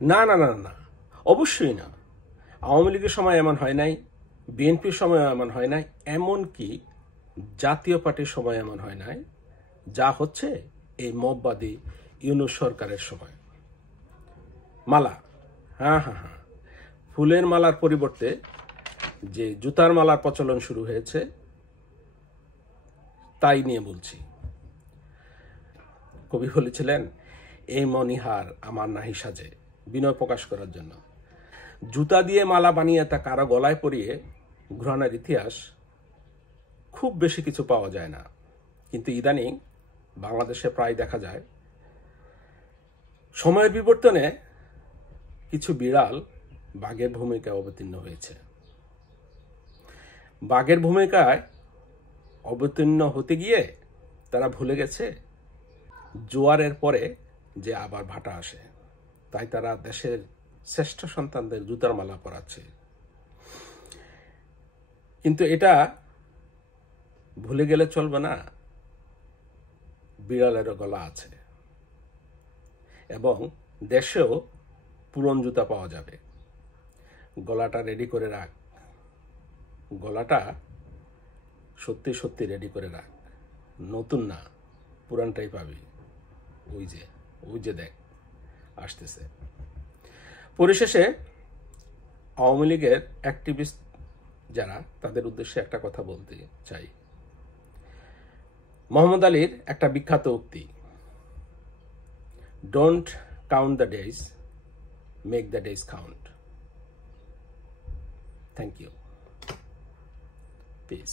না না না না, অবশ্যই না। আওয়ামী লীগের সময় এমন হয় নাই, বিএনপির সময় এমন হয় নাই, এমনকি জাতীয় পার্টির সময় এমন হয় নাই। যা হচ্ছে এই মববাদী ইউনূস সরকারের সময়। মালা, হ্যাঁ হ্যাঁ হ্যাঁ, ফুলের মালার পরিবর্তে যে জুতার মালার প্রচলন শুরু হয়েছে তাই নিয়ে বলছি। কবি বলেছিলেন, এই মনিহার আমার নাহি সাজে, বিনয় প্রকাশ করার জন্য। জুতা দিয়ে মালা বানিয়ে তা কারো গলায় পরিয়ে ঘুরানোর ইতিহাস খুব বেশি কিছু পাওয়া যায় না, কিন্তু ইদানিং বাংলাদেশে প্রায় দেখা যায়। সময়ের বিবর্তনে কিছু বিড়াল বাঘের ভূমিকায় অবতীর্ণ হয়েছে। বাঘের ভূমিকায় অবতীর্ণ হতে গিয়ে তারা ভুলে গেছে জোয়ারের পরে যে আবার ভাটা আসে, তাই তারা দেশের শ্রেষ্ঠ সন্তানদের জুতার মালা পরাচ্ছে। কিন্তু এটা ভুলে গেলে চলবে না, বিড়ালেরও গলা আছে এবং দেশেও পুরন জুতা পাওয়া যাবে। গলাটা রেডি করে রাখ, গলাটা সত্যি সত্যি রেডি করে রাখ, নতুন না পুরানটাই পাবি। ওই যে দেখ আসতেছে। পরিশেষে আওয়ামী লীগের অ্যাক্টিভিস্ট যারা, তাদের উদ্দেশ্যে একটা কথা বলতে চাই। মোহাম্মদ আলীর একটা বিখ্যাত উক্তি, don't count the days, make the days count. Thank you, piece.